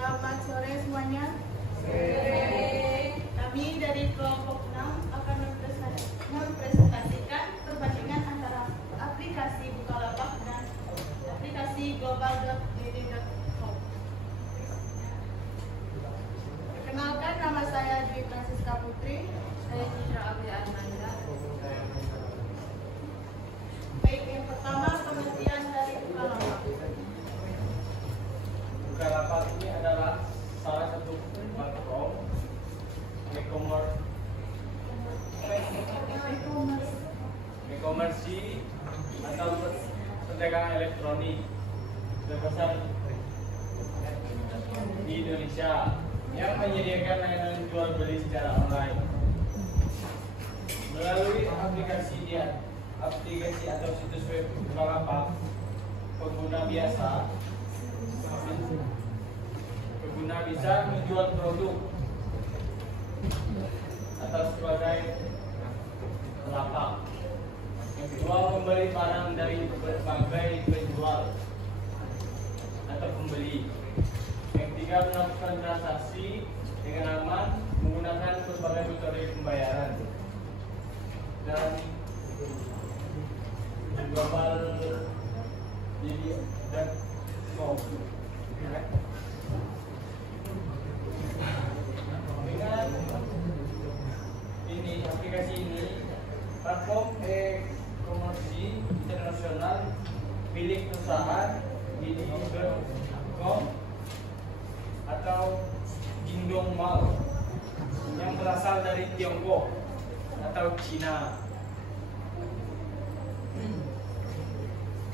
Selamat sore semuanya. Kami dari kelompok 6 akan mempresentasikan perbandingan antara aplikasi Bukalapak dan aplikasi global.dd.com. Perkenalkan, nama saya Dwi Francisca Putri. Saya Citra Abdi Armanda. Baik, yang pertama pengertian dari Bukalapak. Bukalapak ini adalah salah satu platform e-commerce atau perdagangan elektronik terbesar di Indonesia yang menyediakan layanan jual beli secara online melalui aplikasi atau situs web Bukalapak. Pengguna bisa menjual produk atau sebagai pelapak. Yang kedua, membeli barang dari berbagai penjual atau pembeli. Yang ketiga, melakukan transaksi dengan aman menggunakan berbagai metode pembayaran. Dan global dan dengan aplikasi ini, platform e-commerce internasional milik perusahaan dd.com atau Jingdong Mall yang berasal dari Tiongkok atau Cina.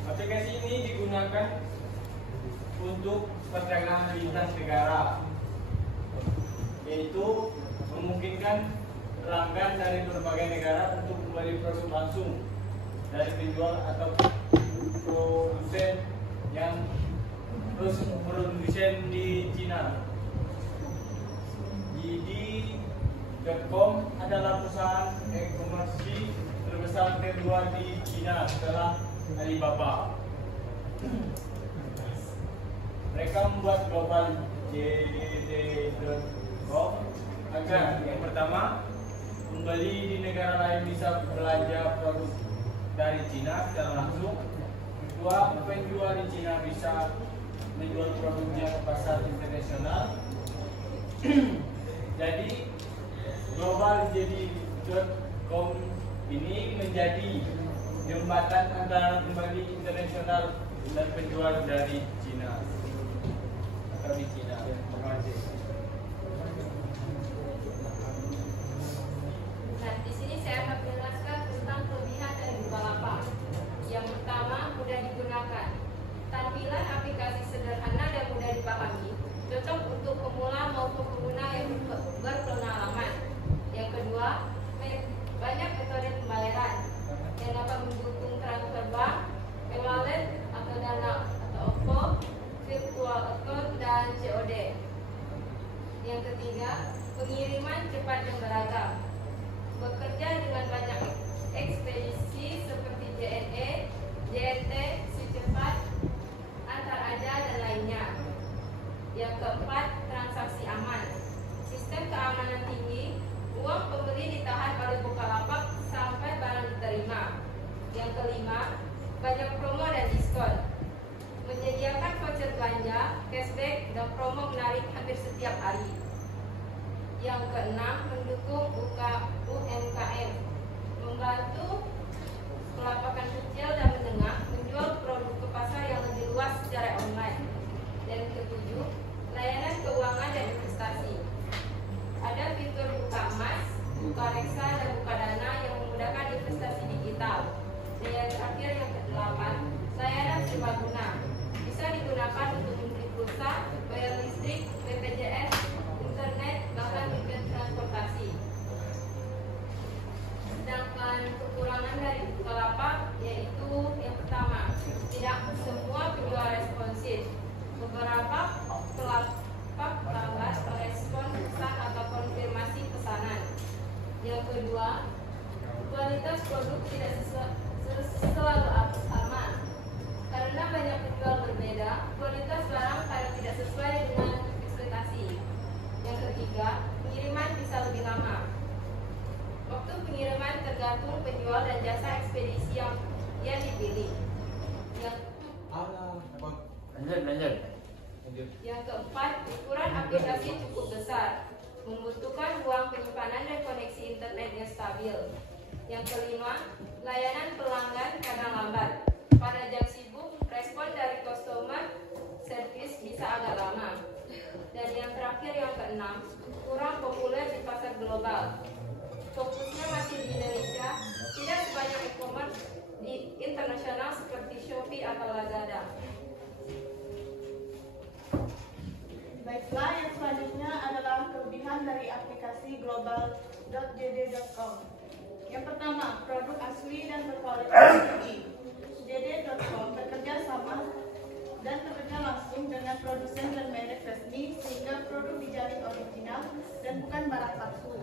Aplikasi ini digunakan untuk perdagangan lintas negara, yaitu memungkinkan pelanggan dari berbagai negara untuk membeli produk langsung dari penjual atau produsen di Cina. JD.com adalah perusahaan e-commerce terbesar kedua di Cina setelah Alibaba. Mereka membuat global JD.com agar yang pertama, pembeli di negara lain bisa belanja produk dari Cina secara langsung. Kedua, penjual di Cina bisa menjual produknya ke pasar internasional. Jadi global JD.com ini menjadi jembatan antara pembeli internasional dan penjual dari Cina atau di Cina. Terima kasih. Nah, di sini saya akan menjelaskan tentang kelebihan dari Bukalapak. Yang pertama, mudah digunakan. Tampilan aplikasi sederhana dan mudah dipahami, cocok untuk pemula maupun pengguna yang berpengalaman. Yang kedua, banyak metode pembayaran yang dapat mendukung transfer bank, e-wallet atau dana atau OVO, virtual account, dan COD. Yang ketiga, pengiriman cepat dan beragam. Bekerja dengan banyak ekspedisi seperti JNE, JNT, Cepat, Antar Aja, dan lainnya. Yang keempat, transaksi aman. Sistem keamanan tinggi, uang pembeli ditahan oleh Bukalapak sampai barang diterima. Yang kelima, banyak promo dan diskon. Menyediakan voucher belanja, cashback, dan promo menarik hampir setiap hari. Yang keenam, mendukung UMKM, membantu pelapakan kecil dan menengah menjual produk ke pasar yang lebih luas secara online. Dan ketujuh, layanan keuangan dan investasi. Ada fitur buka emas, buka reksa, dan buka dana yang memudahkan investasi digital. Dan yang terakhir, yang kedelapan, layanan serbaguna. Bisa digunakan untuk membeli pulsa, bayar listrik, BPJS, internet, bahkan tiket transportasi. Sedangkan kekurangan dari Bukalapak yaitu yang pertama, tidak semua penjual jasa ekspedisi yang dipilih. Yang keempat, ukuran aplikasi cukup besar, membutuhkan ruang penyimpanan dan koneksi internet yang stabil. Yang kelima, layanan pelanggan kadang lambat. Pada jam sibuk, respon dari customer service bisa agak lama. Dan yang terakhir, yang keenam, kurang populer di pasar global. Fokusnya masih di Indonesia, tidak sebanyak e-commerce di internasional seperti Shopee atau Lazada. Baiklah, yang selanjutnya adalah kelebihan dari aplikasi global.jd.com. Yang pertama, produk asli dan berkualitas tinggi. JD.com bekerja sama dan bekerja langsung dengan produsen dan merek resmi sehingga produk dijamin original dan bukan barang palsu.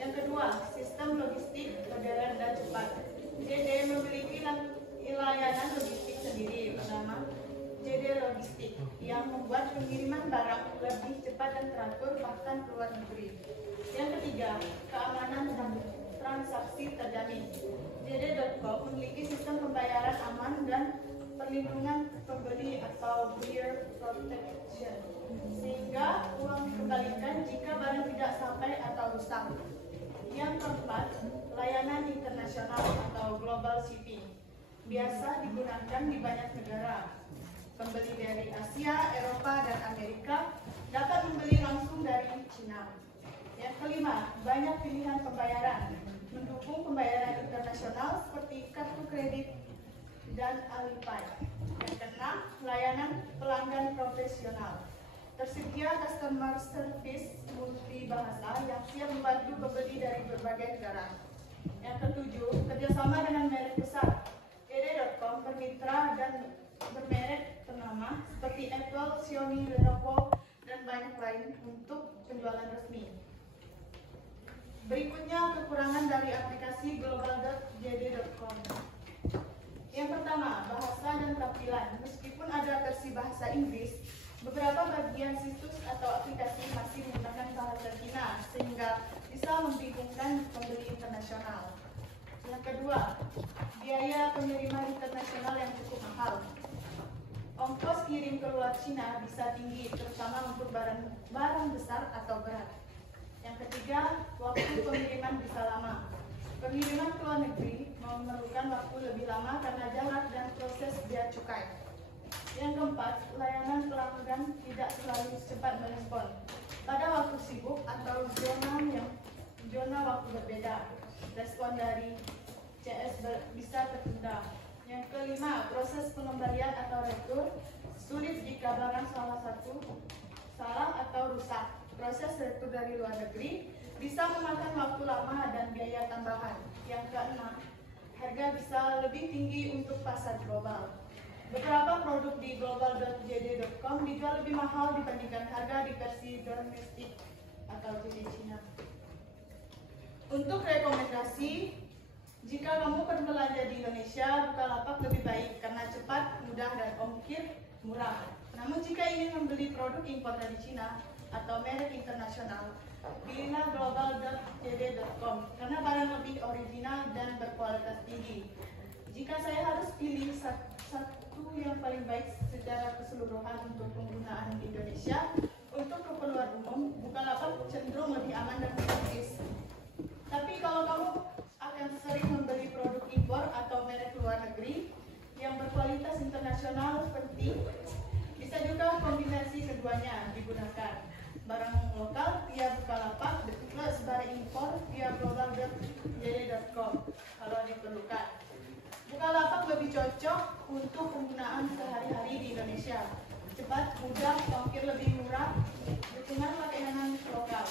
Yang kedua, sistem logistik modern dan cepat. JD memiliki layanan logistik sendiri bernama JD Logistik yang membuat pengiriman barang lebih cepat dan teratur bahkan ke luar negeri. Yang ketiga, keamanan transaksi terjamin. JD.com memiliki sistem pembayaran aman dan perlindungan pembeli atau buyer protection sehingga uang dikembalikan jika barang tidak sampai atau rusak. Yang keempat, layanan internasional atau global shipping biasa digunakan di banyak negara. Pembeli dari Asia, Eropa, dan Amerika dapat membeli langsung dari Cina. Yang kelima, banyak pilihan pembayaran, mendukung pembayaran internasional seperti kartu kredit dan Alipay. Yang keenam, layanan pelanggan profesional. Tersedia customer service multibahasa yang siap membantu pembeli dari berbagai negara. Yang ketujuh, kerjasama dengan merek besar. JD.com bermitra dan bermerek ternama seperti Apple, Xiaomi, Lenovo, dan banyak lain untuk penjualan resmi. Berikutnya kekurangan dari aplikasi global.jd.com. Yang pertama, bahasa dan tampilan. Meskipun ada versi bahasa Inggris, beberapa bagian situs atau aplikasi masih menggunakan bahasa Cina sehingga bisa membingungkan pembeli internasional. Yang kedua, biaya pengiriman internasional yang cukup mahal. Ongkos kirim keluar Cina bisa tinggi, terutama untuk barang besar atau berat. Yang ketiga, waktu pengiriman bisa lama. Pengiriman ke luar negeri memerlukan waktu lebih lama karena jarak dan proses bea cukai. Yang keempat, layanan pelanggan tidak selalu cepat merespon. Pada waktu sibuk atau zona waktu berbeda, respon dari CS bisa tertunda. Yang kelima, proses pengembalian atau retur sulit jika barang salah atau rusak. Proses retur dari luar negeri bisa memakan waktu lama dan biaya tambahan. Yang keenam, harga bisa lebih tinggi untuk pasar global. Beberapa produk di global.jd.com dijual lebih mahal dibandingkan harga di versi domestik atau JD Cina. Untuk rekomendasi, jika kamu berbelanja di Indonesia, Bukalapak lebih baik karena cepat, mudah, dan ongkir murah. Namun jika ingin membeli produk impor dari Cina atau merek internasional, pilihlah global.jd.com karena barang lebih original dan berkualitas tinggi. Jika saya harus pilih satu yang paling baik secara keseluruhan untuk penggunaan di Indonesia, untuk keperluan umum, Bukalapak cenderung lebih aman dan praktis. Tapi kalau kamu akan sering membeli produk impor atau merek luar negeri yang berkualitas internasional penting, bisa juga kombinasi keduanya digunakan. Barang lokal via Bukalapak plus barang impor via global.jd.com kalau diperlukan. Bukalapak lebih cocok untuk penggunaan sehari-hari di Indonesia. Cepat, mudah, ongkir lebih murah, dukungan layanan lokal.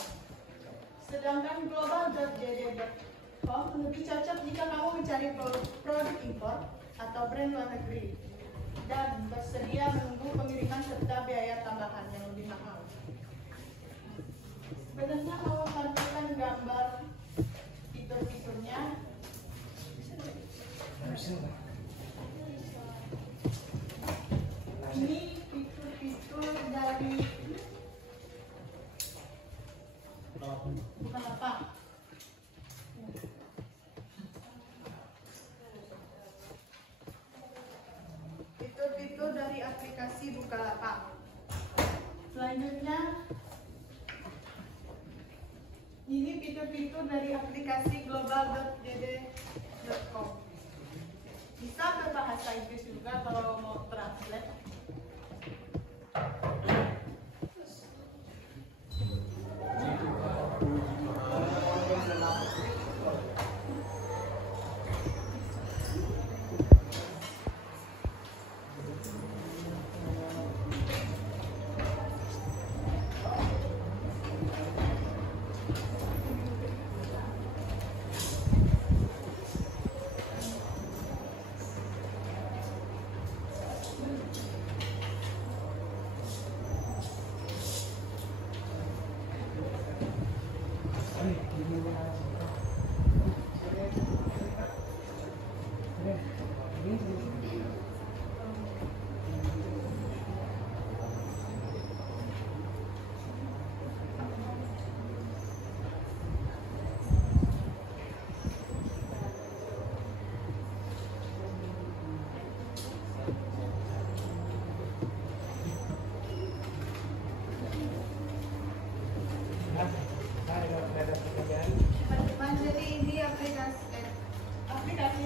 Sedangkan global.jd.com lebih cocok jika kamu mencari produk impor atau brand luar negeri dan bersedia menunggu pengiriman serta biaya tambahan yang lebih mahal. Sebenarnya mau tampilkan gambar fitur-fiturnya. Ini fitur-fitur dari Bukalapak. Selanjutnya, ini fitur-fitur dari aplikasi global.jd.com. Bisa berbahasa Inggris juga kalau mau translate. Teman-teman, jadi ini aplikasi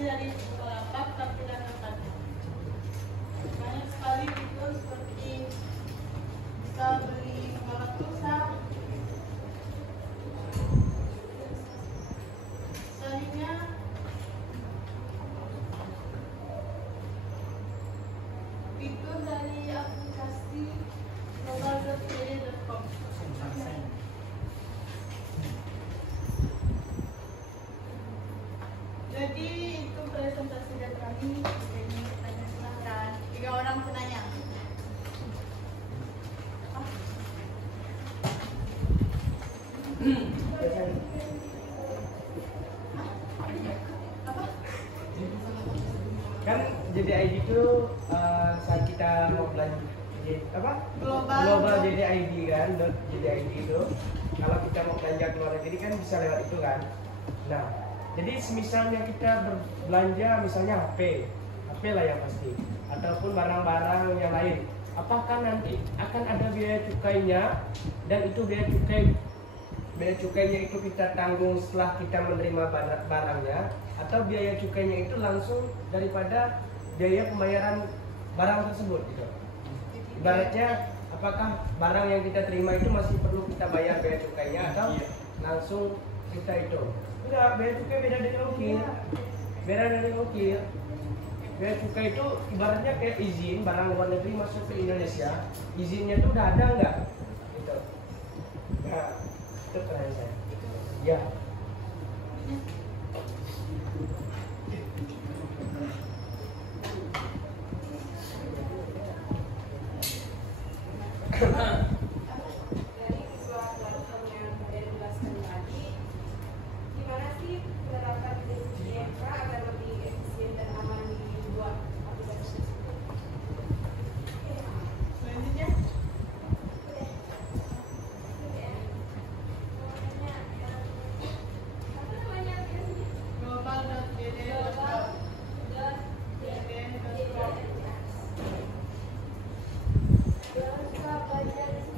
dari Bukalapak tampilan depannya. Banyak sekali fitur seperti bisa beli nomor pulsa, selanjutnya fitur dari aplikasi global.jd.com. Jadi itu presentasi dari kami. Ini tanya silahkan. 3 orang penanya. Kan JDID itu saat kita mau belanja global JDID kan, .JDID itu kalau kita mau belanja ke luar negeri kan bisa lewat itu kan. Nah, jadi misalnya kita berbelanja misalnya HP lah yang pasti, ataupun barang-barang yang lain, apakah nanti akan ada biaya cukainya, dan itu biaya cukainya itu kita tanggung setelah kita menerima barangnya, atau biaya cukainya itu langsung daripada biaya pembayaran barang tersebut gitu. Ibaratnya apakah barang yang kita terima itu masih perlu kita bayar biaya cukainya atau langsung kita itu? Enggak, biaya cukai beda dari ongkir. Biaya cukai itu ibaratnya kayak izin barang luar negeri masuk ke Indonesia, izinnya itu udah ada enggak? Gitu. Nah, itu pertanyaan saya. Ya. Dari visual platform yang saya jelaskan tadi, gimana sih penerapan DMK agar lebih efisien dan aman dibuat aplikasi tersebut? Selanjutnya, Apa namanya aplikasinya? global.jd.com. Global.jd.com.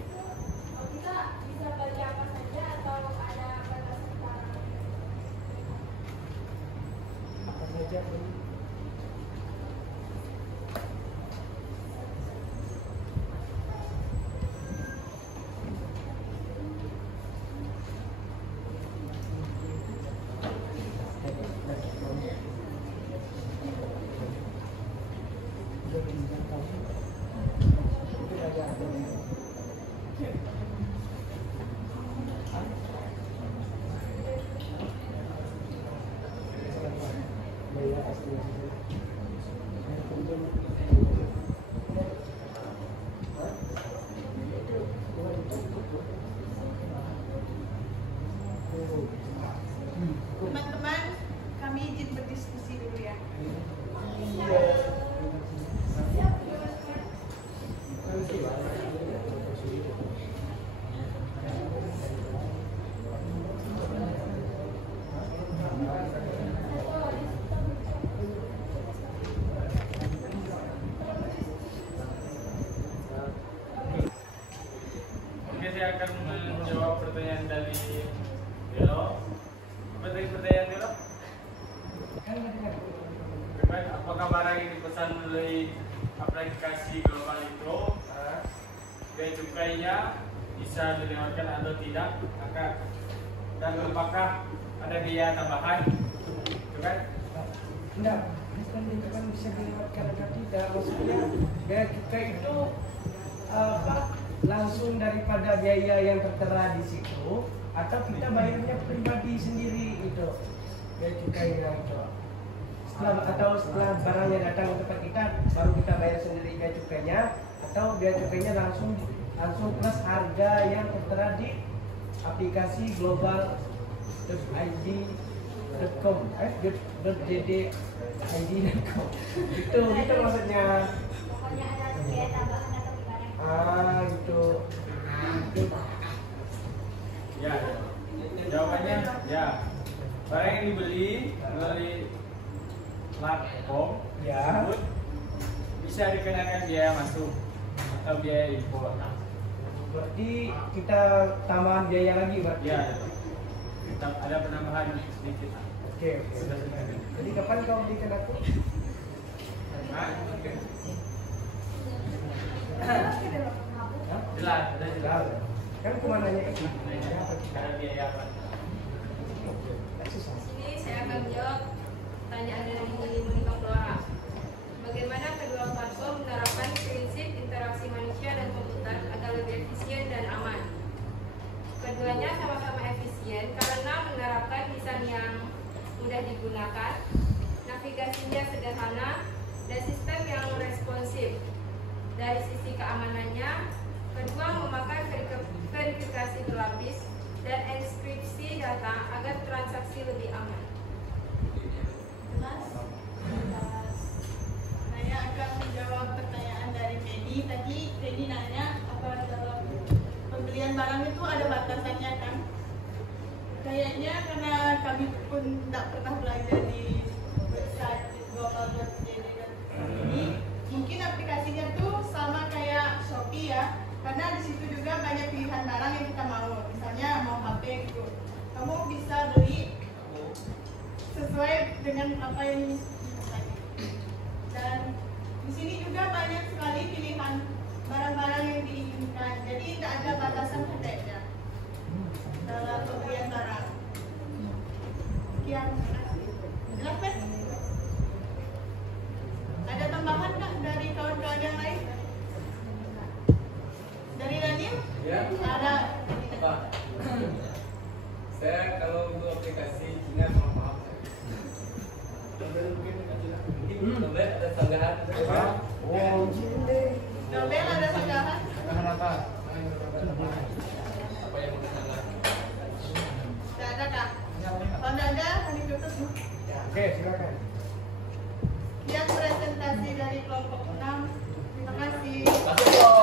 saya akan menjawab pertanyaan dari Belo. Apa tadi pertanyaan Belo? Apakah barang yang dipesan melalui aplikasi global itu biaya cukainya bisa dilewatkan atau tidak? Dan apakah ada biaya tambahan? Itu kan? Enggak, bukan itu kan bisa dilewatkan atau tidak. Maksudnya biaya cukai itu langsung daripada biaya yang tertera di situ, atau kita bayarnya pribadi sendiri itu biaya cukainya itu. Setelah barangnya datang ke tempat kita, baru kita bayar sendiri biaya cukainya, atau biaya cukainya langsung plus harga yang tertera di aplikasi global.id.com .jd.id.com itu maksudnya. Pokoknya ada biaya tambahan atau gimana? Gitu. Ya, jawabannya ya. Barang yang dibeli melalui platform tersebut bisa dikenakan biaya masuk atau biaya impor. Berarti kita tambahan biaya lagi berarti. Ya, tetap ada penambahan sedikit. Oke. Jadi kapan kau belikan aku? Nah, Hah? jelas, sudah jelas. Kan cuma nanya itu. Ada biaya apa? Susah. Di sini saya akan menjawab pertanyaan dari Monika Flora. Bagaimana kedua platform menerapkan prinsip interaksi manusia dan komputer agar lebih efisien dan aman? Keduanya sama-sama efisien karena menerapkan desain yang mudah digunakan, navigasinya sederhana, dan sistem yang responsif. Dari sisi keamanannya, kedua memakai verifikasi berlapis dan enkripsi data agar transaksi lebih aman. Jelas? Saya akan menjawab pertanyaan dari Teddy. Tadi Teddy nanya apa dalam pembelian barang itu ada batasannya kan? Kayaknya karena kami pun tidak pernah belajar di website global.jd.com, mungkin aplikasinya tuh sama kayak Shopee ya, karena di situ juga banyak pilihan barang yang kita mau. Misalnya mau HP gitu, kamu bisa beli sesuai dengan apa yang diminta. Dan di sini juga banyak sekali pilihan barang-barang yang diinginkan. Jadi tidak ada batasan harganya dalam pembelian barang. Sekian, terima kasih. Jelas, Ben? Ada tambahan nggak dari kawan-kawan yang lain? Dari Daniel? Ya. Ada. Pak, saya kalau untuk aplikasi Cina kurang paham. Dompet ada sanggahan. Oh, gini. Nobel ada sanggahan? Apa? Apa yang mau sanggah? Tidak ada kak? Kalau tidak ada, kami tutup. Oke, silakan. Sekian presentasi dari kelompok 6. Terima kasih. Masuk.